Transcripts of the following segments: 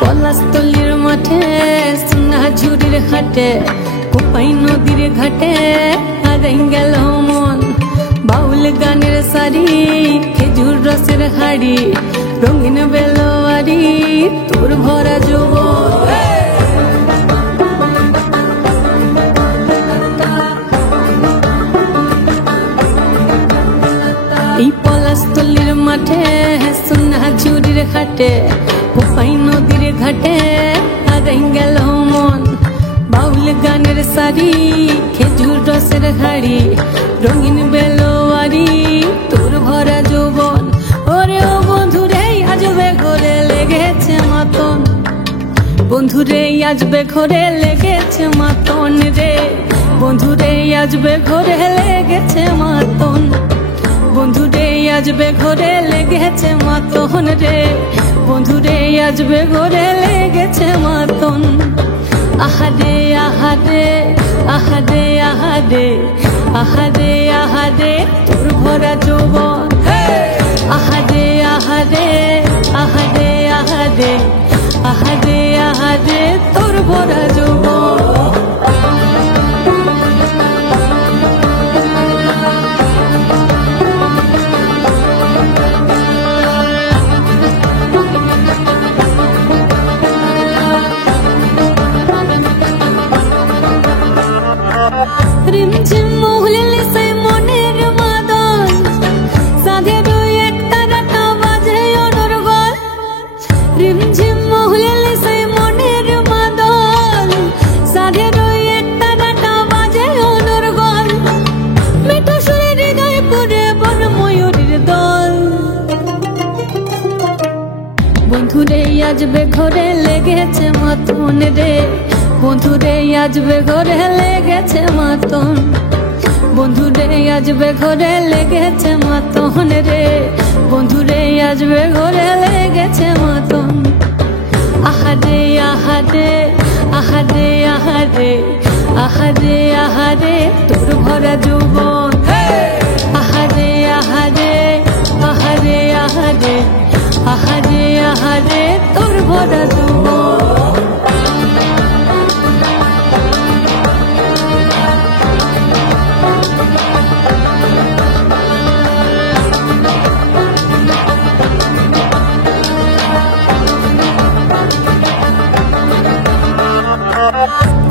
পলাশতলির মাঠে সোনাঝুরির হাটে কোপাই নদীর ঘাটে হারাই গেল মন বাউল গানের শাড়ি খেজুর রসের হাড়ি রঙিন বেলোয়ারি তোর ভরা যৌবন এই পলাশতলির মাঠে সোনাঝুরির হাটে কোপাই নদীর ঘাটে হারাই গেল মন বাউল গানের শাড়ি খেজুর রসের হাড়ি রঙিন বেলোয়ারি তোর ভরা যৌবন ওরে ও বন্ধুরে আজবে ঘরে লেগেছে মাতন বন্ধুরে আজবে ঘরে লেগেছে মাতন রে বন্ধুরে আজবে ঘরে লেগেছে মাতন বন্ধুরে আজবে ঘরে লেগেছে মাতন রে বন্ধুরে আজবে ঘরে লেগেছে মাতন আহারে আহারে আহারে আহারে আহারে আহারে তোর ভরা যৌবন আহারে আহারে আহারে আহারে আহারে আহারে তোর ভরা যৌবন রিমঝিম মহুলে সে মনের মাদল সাধের এক তারাটা বাজে অনর্গল রিমঝিম মহুলে সে মনের মাদল সাধের এক তারাটা বাজে অনর্গল মিঠা সুরে হৃদয় পুরে বন ময়ূরের দল বন্ধুরে আজবে ঘরে লেগেছে মাতন রে বন্ধুরে আজবে ঘরে লেগেছে মাতন বন্ধুরে আজবে ঘরে লেগেছে মাতন রে বন্ধুরে আজবে ঘরে লেগেছে মাতন আহারে আহারে আহারে আহারে আহারে আহারে তোর ভরা যৌবন আহারে আহারে আহারে আহারে আহারে আহারে তোর ভরা যৌবন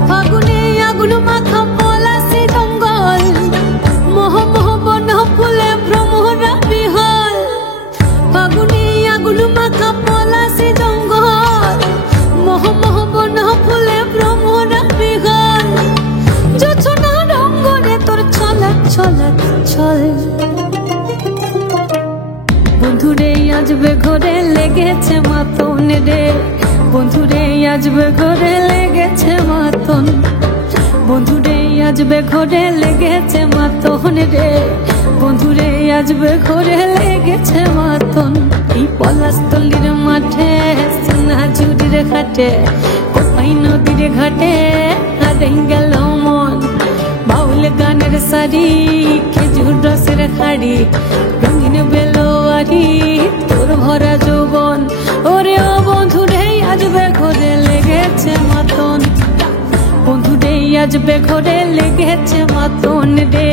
ফাগুনে আগুন মাখা পলাশি জঙ্গল মোহ মোহ বন ফুলে ভ্রমরা বিহল ফাগুনে আগুন মাখা পলাশি জঙ্গল মোহ মোহ বন ফুলে ভ্রমরা বিহল জোছনা রঙ্গনে তোর ছলক ছলক ছল বন্ধুরে আজবে ঘরে লেগেছে মাতন রে বন্ধুরে আজবে ঘরে লেগেছে মাতন বন্ধুরে আজবে ঘরে লেগেছে মাতন রে বন্ধুরে আজবে ঘরে লেগেছে মাতন এই পলাশতলির মাঠে সোনাঝুরির ঘাটে কোপাই নদীর ঘাটে হারাই গেল মন বাউল গানের শাড়ি খেজুর রসের হাড়ি রঙিন বেলোয়ারি তোর ভরা যৌবন ওরে ও বন্ধুরে আজবে ঘরে লেগেছে মাতন বন্ধুরে আজবে ঘরে লেগেছে মাতন রে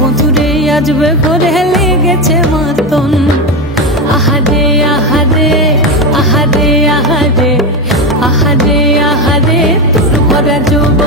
বন্ধুরে আজবে ঘরে লেগেছে মাতন আহারে আহারে আহারে আহারে আহারে আহারে তোর ভরা যৌবন